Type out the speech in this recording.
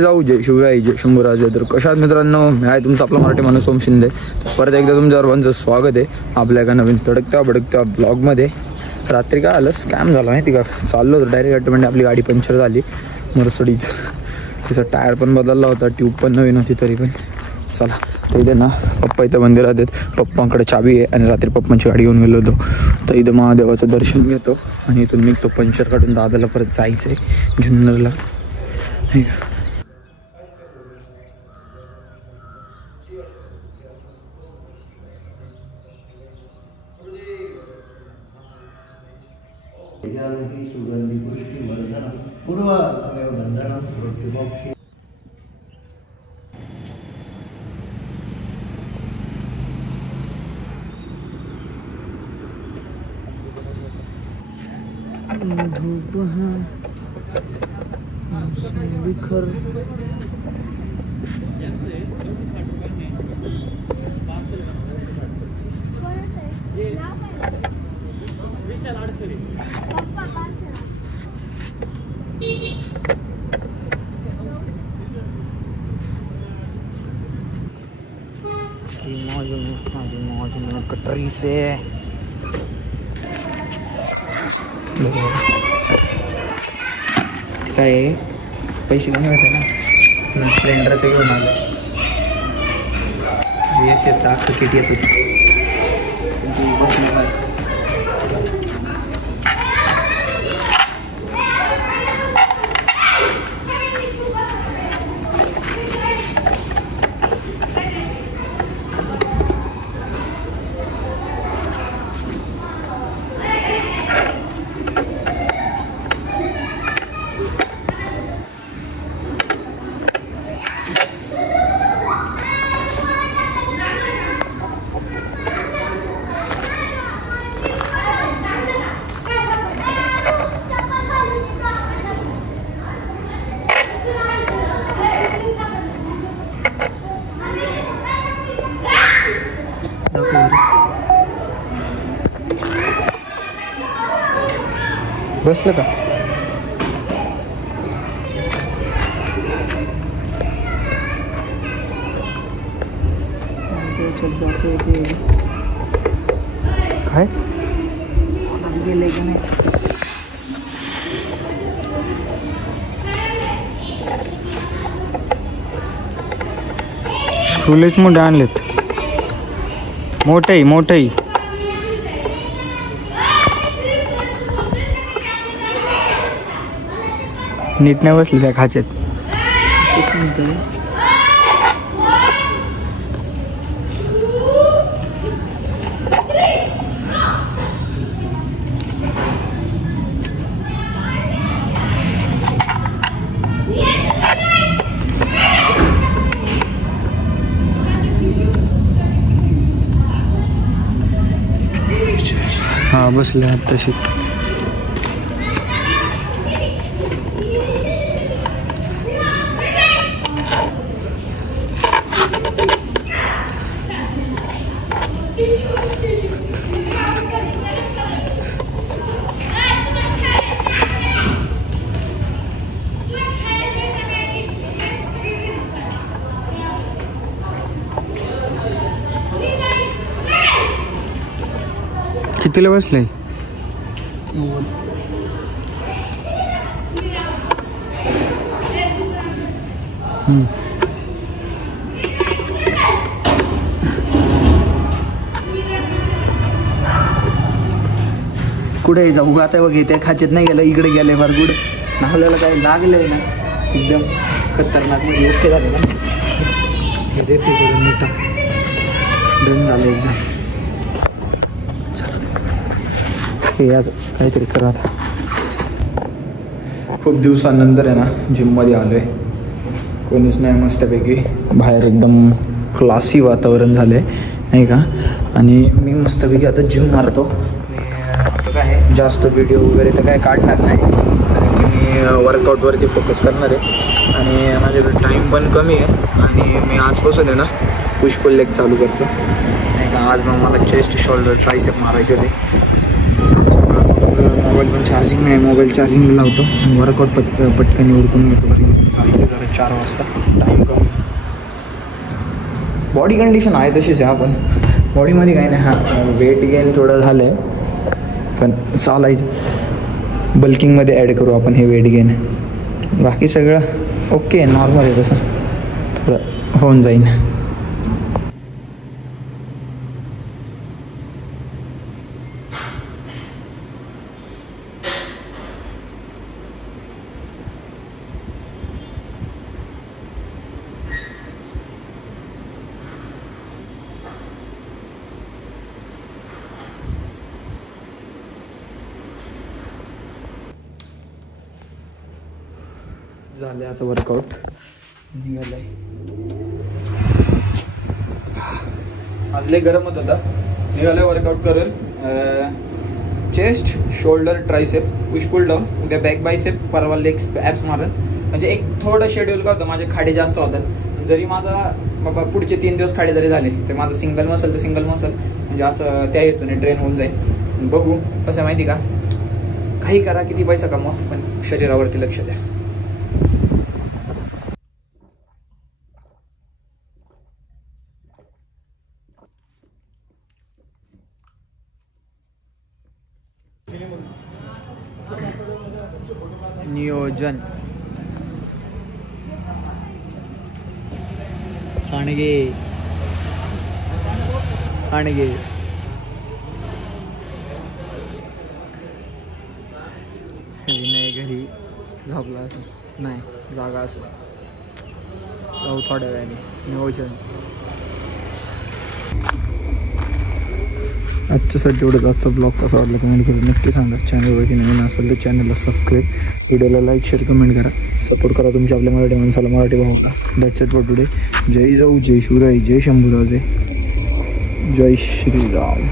जाऊ. जय शिवराय, जय शंभूराज. तर कशात मित्रांनो, मी आहे तुमचा आपला मराठी माणूस ओम शिंदे. परत एकदा तुमच्या सर्वांचं स्वागत आहे आपल्या एका नवीन तडकत्या बडकत्या ब्लॉगमध्ये. रात्री काय आलं, स्कॅम झाला माहिती का. चाललो होतो डायरेक्ट म्हणजे आपली गाडी पंक्चर झाली मर्सिडीज. तिचा टायर पण बदलला होता, ट्यूब पण नवीन होती तरी पण. चला तर इथे ना पप्पा इथं मंदिरात आहेत, पप्पांकडे चाबी आहे आणि रात्री पप्पांची गाडी घेऊन गेलो होतो. तर इथं महादेवाचं दर्शन घेतो आणि इथून निघतो. पंक्चर काढून दादाला परत जायचं आहे जुन्नरला. सुगंधी पुष्टी वर्धन पूर्व बंधन मृत्युमोक्षी. बिखर कटरी से काय पैसे कमी होते ना. स्प्लेंडरचं घेऊन आलं. VSSचा अख्खं किट येत होती. बसलं का. काय गेले का नाही. स्क्रूलेच मोठे आणलेत. मोठे नीट नाही बसले त्या खाच्यात. हा बसले तशी. कितीला बसले. कुठे जाऊ आता बघ. त्या खाचेत नाही गेलं, इकडे गेले फार गुड. आपल्याला काही लागलंय ना एकदम खतरनाक म्हणजे ओके झाले ना. हे करून मोठा डन झालं एकदम. हे आज काहीतरी करा. खूप दिवसानंतर आहे ना जिममध्ये आलो आहे. कोणीच नाही, मस्तपैकी बाहेर एकदम क्लासी वातावरण झालं आहे नाही का. आणि मी मस्तपैकी आता जिम मारतो. आता काय जास्त व्हिडिओ वगैरे तर काय काढणार नाही. मी वर्कआउटवरती फोकस करणार आहे आणि माझ्याकडे टाईम पण कमी आहे. आणि मी आजपासून आहे ना पुश पुल लेग चालू करतो नाही का. आज मग मला चेस्ट शोल्डर ट्रायसेप मारायचे होते. मोबाईल पण चार्जिंग नाही, मोबाईल चार्जिंगला लावतो आणि वर्कआउट पटकन उरकून घेतो. जायचं जरा 4 वाजता, टाईम कमी. बॉडी कंडिशन आहे तशीच आहे. आपण बॉडीमध्ये काही नाही. हां वेट गेन थोडं झालं आहे पण चालायचं. बल्किंगमध्ये ॲड करू आपण हे वेट गेन. बाकी सगळं ओके नॉर्मल आहे, तसं थोडं होऊन जाईन. झाले आता वर्कआउट निघालंय. आज लय गरम होत होता. निघालंय वर्कआउट करेल. Chest, shoulder, tricep, push pull down. उद्या बॅक बायसेप, परवा लेग्स ॲप्स मारल. म्हणजे एक थोडं शेड्यूल का होतं, माझे खाडे जास्त होतात. जरी माझा बाबा पुढचे 3 दिवस खाडे जरी झाले तर माझं सिंगल मसल तर सिंगल मसल म्हणजे असं त्या हेतूने ट्रेन होऊन जाईल. बघू कसं माहिती का, काही करा किती पैसा कमवा पण शरीरावरती लक्ष द्या. नियोजन आणगे नाही घरी झोपला असं नाही, जागा असं जाऊ थोड्या वेळाने. नियोजन आजच्यासाठी एवढंच. आजचा ब्लॉग कसा वाटला कमेंट करून नक्की सांगा. चॅनलवरती नवीन असेल तर चॅनलला सबस्क्राईब, व्हिडिओला लाईक शेअर कमेंट करा. सपोर्ट करा तुमच्या आपल्या मराठी माणसाला, मराठी भाऊ. That's it for today. जय जाऊ, जय शिवराय, जय शंभूराजे, जय श्रीराम.